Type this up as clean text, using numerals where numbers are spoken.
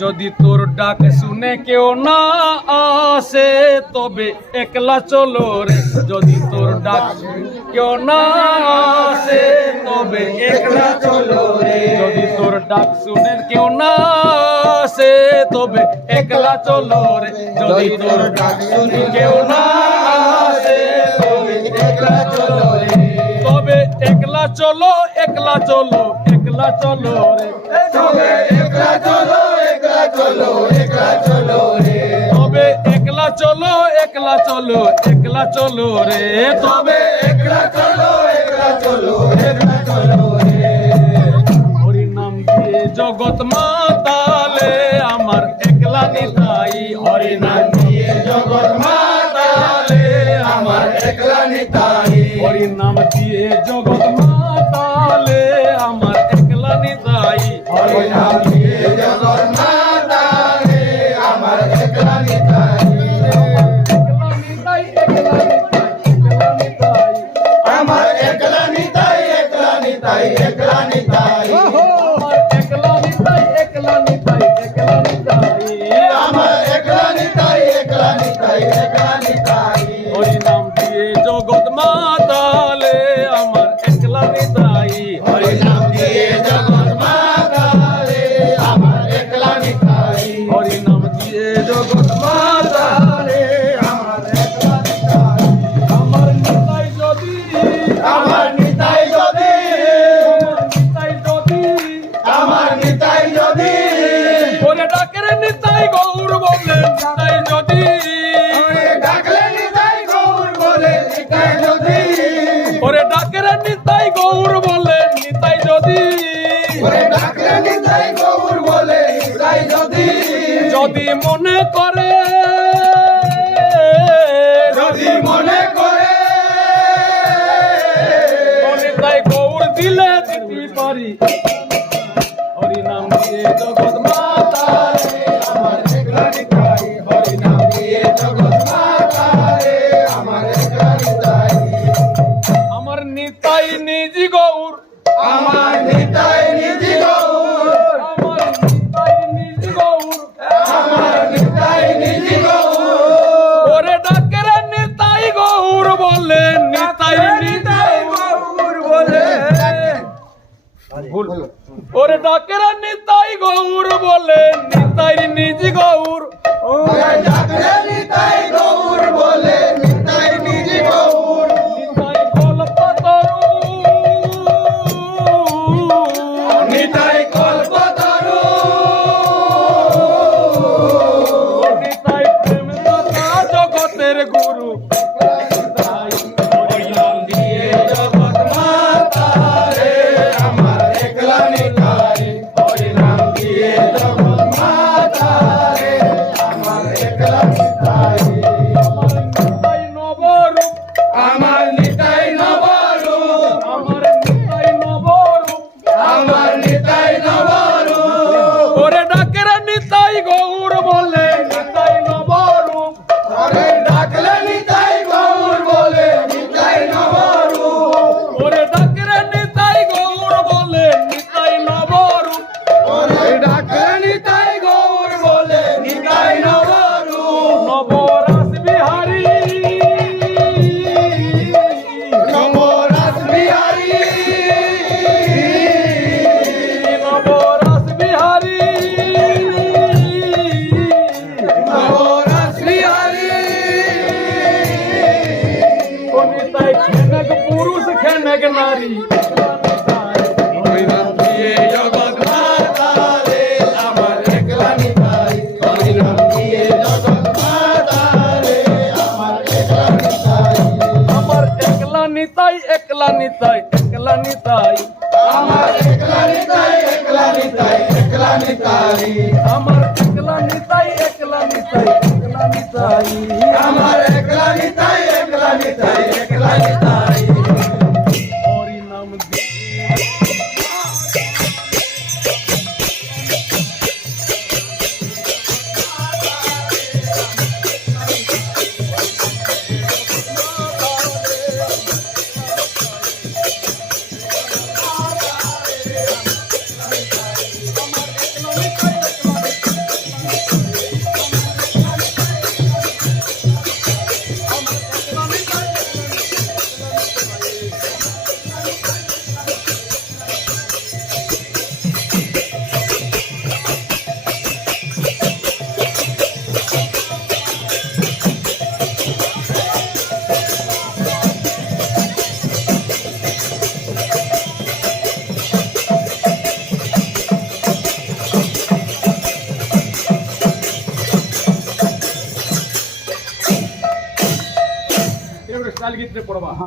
যদি তোর ডাক শুনে কেউ না আসে তবে একলা চলো রে। যদি তোর ডাক কেউ না আসে তবে একলা চলো রে। যদি তোর ডাক শুনে কেউ না আসে তবে একলা চলো রে। যদি তোর ডাক শুনে কেউ না আসে তবে একলা চলো রে। তবে একলা চলো, একলা চলো, একলা চলো রে। তবে একলা চলো, একলা চলো, একলা চলো রে। তবে একলা চলো, একলা চলো, একলা চলো রে। তবে একলা চলো, একলা চলো, একলা চলো রে। হরি নাম দিয়ে জগৎ মাতালে আমার একলা নিতাই। হরি নাম দিয়ে জগৎ মাতালে আমার একলা নিতাই। হরি নাম দিয়ে জগৎ মাতালে আমার একলা নিতাই। হরি নাম দিয়ে জগৎ মাতালে আমার একলা নিতাই। একলা নিতাই, একলা নিতাই, একলা নিতাই। আমার একলা নিতাই, একলা নিতাই, একলা নিতাই। আমার একলা নিতাই, একলা নিতাই, একলা নিতাই। আমার একলা নিতাই, একলা নিতাই, একলা নিতাই। হরি নাম দিয়ে জগৎ মাতালে আমার একলা নিতাই। হরি নাম দিয়ে জগৎ মাতালে আমার একলা নিতাই। হরি নাম দিয়ে জগৎ মাতালে আমার একলা নিতাই। আমার নিতাই যদি, আমার নিতাই যদি, নিতাই যদি আমার নিতাই যদি, ওরে ডাকের নিতাই গৌর বলে নিতাই যদি। ওরে ডাকলে নিতাই গৌর বলে নিতাই যদি, ওরে ডাকের নিতাই গৌর বলে নিতাই যদি। ওরে ডাকলে নিতাই গৌর বলে নিতাই যদি, যদি মনে করে, যদি মনে করে, নিতাই গৌর দিলে দিতে পারি। হরি নাম দিয়ে জগৎ মাতালে আমার একলা নিতাই। হরি নাম দিয়ে জগৎ মাতালে আমার একলা নিতাই। আমার নিতাই নিজ গৌর, আমার নিতাই নিজ গৌর, আমার নিতাই নিজ গৌর। আমার নিতাই নিজ গৌর। ওরে ডাকের নিতাই গৌর বলে নিতাই নিতাই গৌর বলে, ভুল। ওরে ডাকের নিতাই গৌর বলে নিতাই নিজ গৌর। ওরে ডাকলে নিতাই গৌর বলে নিতাই নিজ গৌর। নিতাই কল্পতরু, নিতাই কল্পতরু, নিতাই প্রেম দাতা জগতের গুরু। হরি নাম দিয়ে জগৎ মাতালে আমার একলা নিতাই। হরি নাম দিয়ে জগৎ মাতালে আমার একলা নিতাই। আমার নিতাই নবরূপ, আমার নিতাই নবরূপ, আমার নিতাই নবরূপ। আমার নিতাই নবরূপ। ওরে ডাকের নিতাই গৌর বলে নিতাই নবরূপ। ওরে ডাকলে নিতাই গৌর বলে নিতাই নবরূপ। ওরে ডাকের নিতাই গৌর বলে নিতাই নবরূপ। ওরে ডাকলে নিতাই গৌর বলে নিতাই নবরূপ। নবরাস বিহারী, নবরাস বিহারী, নবরাস বিহারী। নবরাস বিহারী। ও নিতাই খেনক পুরুষ খেনক নারী। হরি নাম দিয়ে জগৎ মাতালে আমার একলা নিতাই। হরি নাম দিয়ে জগৎ মাতালে আমার একলা নিতাই। আমার একলা নিতাই, একলা নিতাই, একলা নিতাই। আমার একলা নিতাই, একলা নিতাই, একলা নিতাই। আমার একলা নিতাই, একলা নিতাই, একলা নিতাই। আমার একলা নিতাই, একলা নিতাই, একলা নিতাই। হরি নাম দিয়ে গীতরে পড়বা